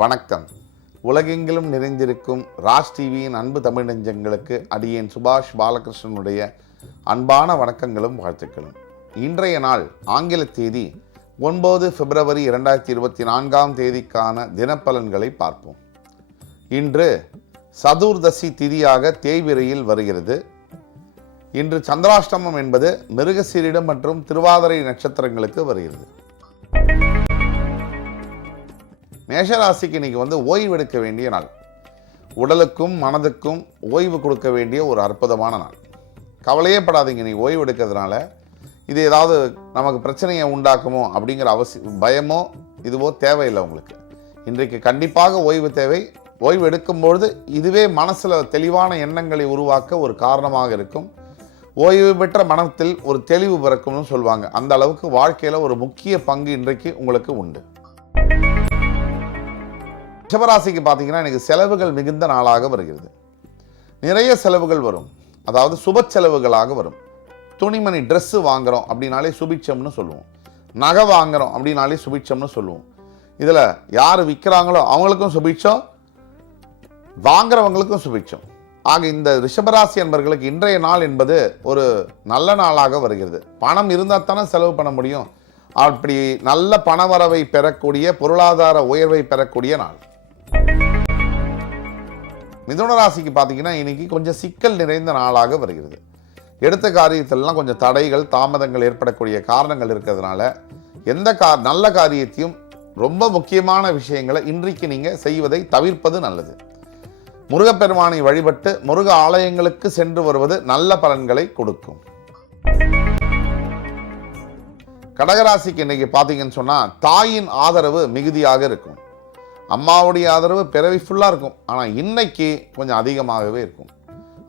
வணக்கம். உலகெங்கிலும் நிறைந்திருக்கும் ராஜ் டிவியின் அன்பு தமிழ் நெஞ்சங்களுக்கு அடியேன் சுபாஷ் பாலகிருஷ்ணனுடைய அன்பான வணக்கங்களும் வாழ்த்துக்களும். இன்றைய நாள் ஆங்கில தேதி 9 பிப்ரவரி 2024 தினப்பலன்களை பார்ப்போம். இன்று சதுர்தசி திதியாக தேய்பிரையில் வருகிறது. இன்று சந்திராஷ்டமம் என்பது மிருகசீரிடம் மற்றும் திருவாதிரை நட்சத்திரங்களுக்கு வருகிறது. மேஷராசிக்கு இன்னைக்கு ஓய்வெடுக்க வேண்டிய நாள். உடலுக்கும் மனதுக்கும் ஓய்வு கொடுக்க வேண்டிய ஒரு அற்புதமான நாள். கவலையே படாதீங்க. நீ ஓய்வு எடுக்கிறதுனால இது ஏதாவது நமக்கு பிரச்சனையை உண்டாக்குமோ அப்படிங்கிற பயமோ இதுவோ தேவையில்லை உங்களுக்கு. இன்றைக்கு கண்டிப்பாக ஓய்வு தேவை. ஓய்வு எடுக்கும்பொழுது இதுவே மனசில் தெளிவான எண்ணங்களை உருவாக்க ஒரு காரணமாக இருக்கும். ஓய்வு பெற்ற மனத்தில் ஒரு தெளிவு பிறக்கும்னு சொல்லுவாங்க. அந்த அளவுக்கு வாழ்க்கையில் ஒரு முக்கிய பங்கு இன்றைக்கு உங்களுக்கு உண்டு. ரிஷபராசிக்கு பார்த்தீங்கன்னா எனக்கு செலவுகள் மிகுந்த நாளாக வருகிறது. நிறைய செலவுகள் வரும். அதாவது சுப செலவுகளாக வரும். துணிமணி ட்ரெஸ்ஸு வாங்குகிறோம் அப்படின்னாலே சுபிட்சம்னு சொல்லுவோம். நகை வாங்குகிறோம் அப்படின்னாலே சுபிட்சம்னு சொல்லுவோம். இதில் யார் விற்கிறாங்களோ அவங்களுக்கும் சுபிட்சம், வாங்குறவங்களுக்கும் சுபிட்சம். ஆக இந்த ரிஷபராசி என்பவர்களுக்கு இன்றைய நாள் என்பது ஒரு நல்ல நாளாக வருகிறது. பணம் இருந்தால் தானே செலவு பண்ண முடியும். அப்படி நல்ல பணவரவை பெறக்கூடிய, பொருளாதார உயர்வை பெறக்கூடிய நாள். மிதுன ராசிக்கு பார்த்தீங்கன்னா இன்னைக்கு கொஞ்சம் சிக்கல் நிறைந்த நாளாக வருகிறது. எடுத்த காரியத்திலலாம் கொஞ்சம் தடைகள், தாமதங்கள் ஏற்படக்கூடிய காரணங்கள் இருக்கிறதுனால எந்த நல்ல காரியத்தையும், ரொம்ப முக்கியமான விஷயங்களை இன்றைக்கு நீங்கள் செய்வதை தவிர்ப்பது நல்லது. முருகப்பெருமானை வழிபட்டு முருக ஆலயங்களுக்கு சென்று வருவது நல்ல பலன்களை கொடுக்கும். கடகராசிக்கு இன்னைக்கு பார்த்தீங்கன்னு சொன்னால் தாயின் ஆதரவு மிகுதியாக இருக்கும். அம்மாவுடைய ஆதரவு பிறவி ஃபுல்லாக இருக்கும். ஆனால் இன்னைக்கு கொஞ்சம் அதிகமாகவே இருக்கும்.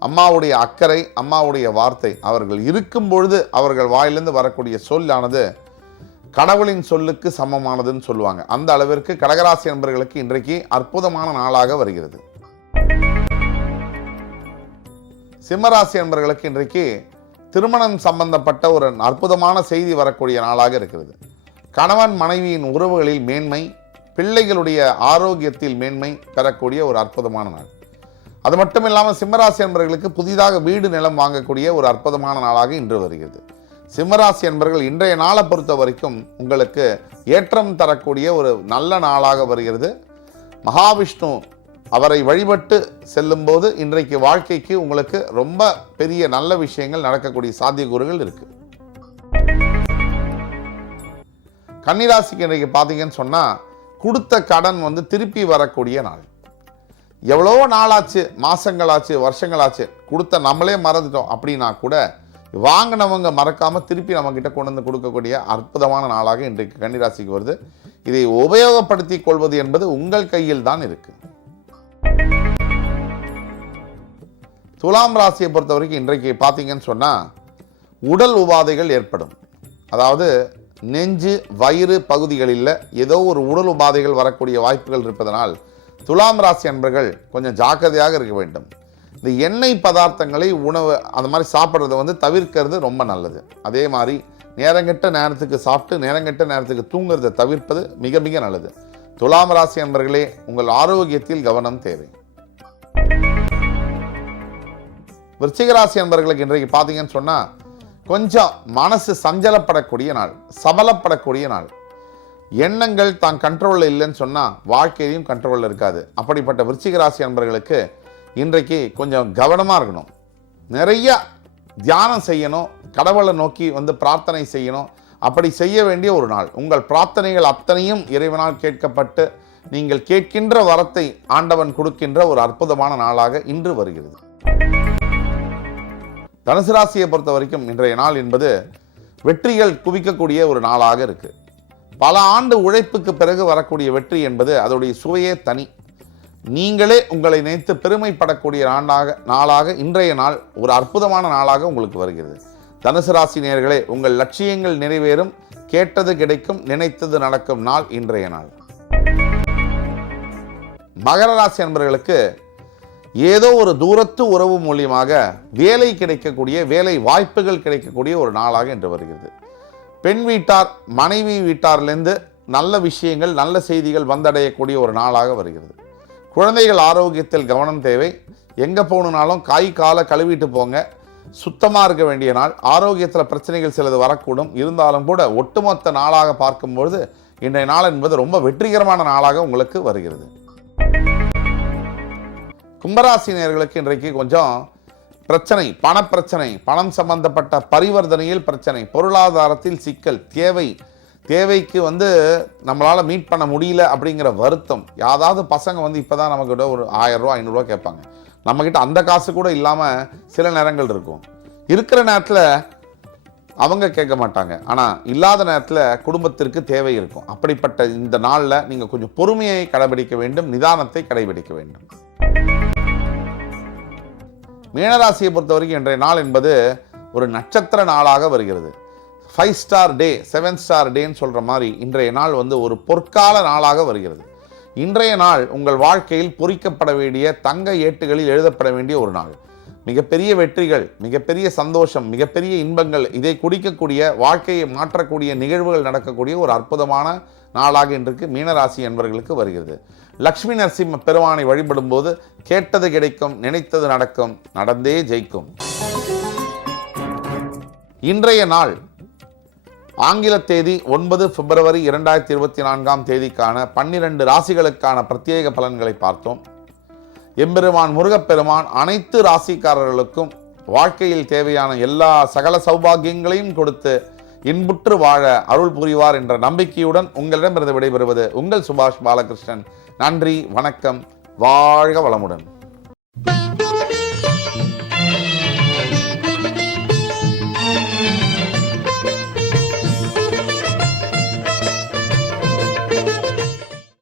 அம்மாவுடைய அக்கறை, அம்மாவுடைய வார்த்தை, அவர்கள் இருக்கும் பொழுது அவர்கள் வாயிலிருந்து வரக்கூடிய சொல்லானது கடவுளின் சொல்லுக்கு சமமானதுன்னு சொல்லுவாங்க. அந்த அளவிற்கு கடகராசி என்பவர்களுக்கு இன்றைக்கு அற்புதமான நாளாக வருகிறது. சிம்மராசி என்பவர்களுக்கு இன்றைக்கு திருமணம் சம்பந்தப்பட்ட ஒரு அற்புதமான செய்தி வரக்கூடிய நாளாக இருக்கிறது. கணவன் மனைவியின் உறவுகளில் மேன்மை, பிள்ளைகளுடைய ஆரோக்கியத்தில் மேன்மை பெறக்கூடிய ஒரு அற்புதமான நாள். அது மட்டும் இல்லாமல் சிம்மராசி என்பவர்களுக்கு புதிதாக வீடு நிலம் வாங்கக்கூடிய ஒரு அற்புதமான நாளாக இன்று வருகிறது. சிம்மராசி என்பவர்கள் இன்றைய நாளை பொறுத்த வரைக்கும் உங்களுக்கு ஏற்றம் தரக்கூடிய ஒரு நல்ல நாளாக வருகிறது. மகாவிஷ்ணு அவரை வழிபட்டு செல்லும்போது இன்றைக்கு வாழ்க்கைக்கு உங்களுக்கு ரொம்ப பெரிய நல்ல விஷயங்கள் நடக்கக்கூடிய சாத்தியக்கூறுகள் இருக்கு. கன்னிராசிக்கு இன்றைக்கு பார்த்தீங்கன்னு சொன்னால் கொடுத்த கடன் திருப்பி வரக்கூடிய நாள். எவ்வளோ நாளாச்சு, மாசங்களாச்சு, வருஷங்களாச்சு, கொடுத்த நம்மளே மறந்துட்டோம் அப்படின்னா கூட வாங்கினவங்க மறக்காம திருப்பி நம்ம கிட்ட கொண்டு வந்து கொடுக்கக்கூடிய அற்புதமான நாளாக இன்றைக்கு கன்னிராசிக்கு வருது. இதை உபயோகப்படுத்தி கொள்வது என்பது உங்கள் கையில் தான் இருக்கு. துலாம் ராசியை பொறுத்த வரைக்கும் இன்றைக்கு பார்த்தீங்கன்னு சொன்னா உடல் உபாதைகள் ஏற்படும். அதாவது நெஞ்சு, வயிறு பகுதிகளில் ஏதோ ஒரு உடல் உபாதைகள் வரக்கூடிய வாய்ப்புகள் இருப்பதனால் துலாம் ராசி அன்பர்கள் கொஞ்சம் ஜாக்கிரதையாக இருக்க வேண்டும். இந்த எண்ணெய் பதார்த்தங்களை, உணவு அந்த மாதிரி சாப்பிட்றத தவிர்க்கிறது ரொம்ப நல்லது. அதே மாதிரி நேரங்கெட்ட நேரத்துக்கு சாப்பிட்டு நேரங்கெட்ட நேரத்துக்கு தூங்குறதை தவிர்ப்பது மிக மிக நல்லது. துலாம் ராசி அன்பர்களே, உங்கள் ஆரோக்கியத்தில் கவனம் தேவை. விருச்சிக ராசி அன்பர்களுக்கு இன்றைக்கு பார்த்தீங்கன்னு சொன்னால் கொஞ்சம் மனசு சஞ்சலப்படக்கூடிய நாள், சபலப்படக்கூடிய நாள். எண்ணங்கள் தான் கண்ட்ரோலில் இல்லைன்னு சொன்னால் வாழ்க்கையிலையும் கண்ட்ரோலில் இருக்காது. அப்படிப்பட்ட விருச்சிக ராசி அன்பர்களுக்கு இன்றைக்கு கொஞ்சம் கவனமாக இருக்கணும். நிறைய தியானம் செய்யணும், கடவுளை நோக்கி பிரார்த்தனை செய்யணும். அப்படி செய்ய வேண்டிய ஒரு நாள். உங்கள் பிரார்த்தனைகள் அத்தனையும் இறைவனால் கேட்கப்பட்டு நீங்கள் கேட்கின்ற வரத்தை ஆண்டவன் கொடுக்கின்ற ஒரு அற்புதமான நாளாக இன்று வருகிறது. தனுசு ராசியை பொறுத்த வரைக்கும் இன்றைய நாள் என்பது வெற்றிகள் குவிக்கக்கூடிய ஒரு நாளாக இருக்கு. பல ஆண்டு உழைப்புக்கு பிறகு வரக்கூடிய வெற்றி என்பது அதோடைய சுவையே தனி. நீங்களே உங்களை நினைத்து பெருமைப்படக்கூடிய நாளாக இன்றைய நாள் ஒரு அற்புதமான நாளாக உங்களுக்கு வருகிறது. தனுசு ராசி நேயர்களே, உங்கள் லட்சியங்கள் நிறைவேறும், கேட்டது கிடைக்கும், நினைத்தது நடக்கும் நாள் இன்றைய நாள். மகர ராசி அன்பர்களுக்கு ஏதோ ஒரு தூரத்து உறவு மூலியமாக வேலை கிடைக்கக்கூடிய, வேலை வாய்ப்புகள் கிடைக்கக்கூடிய ஒரு நாளாக இன்று வருகிறது. பெண் வீட்டார், மனைவி வீட்டாரிலிருந்து நல்ல விஷயங்கள், நல்ல செய்திகள் வந்தடையக்கூடிய ஒரு நாளாக வருகிறது. குழந்தைகள் ஆரோக்கியத்தில் கவனம் தேவை. எங்கே போகணுன்னாலும் காலை கழுவிட்டு போங்க. சுத்தமாக இருக்க வேண்டிய நாள். ஆரோக்கியத்தில் பிரச்சனைகள் சிலது வரக்கூடும். இருந்தாலும் கூட ஒட்டுமொத்த நாளாக பார்க்கும்பொழுது இன்றைய நாள் என்பது ரொம்ப வெற்றிகரமான நாளாக உங்களுக்கு வருகிறது. கும்பராசினியர்களுக்கு இன்றைக்கு கொஞ்சம் பிரச்சனை, பணப்பிரச்சனை, பணம் சம்பந்தப்பட்ட பரிவர்த்தனையில் பிரச்சனை, பொருளாதாரத்தில் சிக்கல், தேவைக்கு நம்மளால் மீட் பண்ண முடியல அப்படிங்கிற வருத்தம். யாராவது பசங்க இப்போ தான் நம்மக்கிட்ட ஒரு 1000 ரூபா 500 ரூபா கேட்பாங்க. நம்மக்கிட்ட அந்த காசு கூட இல்லாமல் சில நேரங்கள் இருக்கும். இருக்கிற நேரத்தில் அவங்க கேட்க மாட்டாங்க, ஆனால் இல்லாத நேரத்தில் குடும்பத்திற்கு தேவை இருக்கும். அப்படிப்பட்ட இந்த நாளில் நீங்கள் கொஞ்சம் பொறுமையை கடைபிடிக்க வேண்டும், நிதானத்தை கடைபிடிக்க வேண்டும். மீனராசியை பொறுத்த வரைக்கும் இன்றைய நாள் என்பது ஒரு நட்சத்திர நாளாக வருகிறது. 5 ஸ்டார் டே, 7 ஸ்டார் டேன்னு சொல்கிற மாதிரி இன்றைய நாள் ஒரு பொற்கால நாளாக வருகிறது. இன்றைய நாள் உங்கள் வாழ்க்கையில் பொறிக்கப்பட வேண்டிய தங்க ஏட்டுகளில் எழுதப்பட வேண்டிய ஒரு நாள். மிகப்பெரிய வெற்றிகள், மிகப்பெரிய சந்தோஷம், மிகப்பெரிய இன்பங்கள், இதை குடிக்கக்கூடிய, வாழ்க்கையை மாற்றக்கூடிய நிகழ்வுகள் நடக்கக்கூடிய ஒரு அற்புதமான நாளாக இன்றைக்கு மீனராசி என்பவர்களுக்கு வருகிறது. லக்ஷ்மி நரசிம்ம பெருமானை வழிபடும் போது கேட்டது கிடைக்கும், நினைத்தது நடக்கும், நடந்தே ஜெயிக்கும். இன்றைய நாள் ஆங்கில தேதி 9 பிப்ரவரி 2024 தேதிக்கான 12 ராசிகளுக்கான பிரத்யேக பலன்களை பார்த்தோம். எம்பெருமான் முருகப்பெருமான் அனைத்து ராசிக்காரர்களுக்கும் வாழ்க்கையில் தேவையான எல்லா சகல சௌபாகியங்களையும் கொடுத்து இன்புற்று வாழ அருள் புரிவார் என்ற நம்பிக்கையுடன் உங்களிடமிருந்து விடைபெறுவது உங்கள் சுபாஷ் பாலகிருஷ்ணன். நன்றி, வணக்கம், வாழ்க வளமுடன்.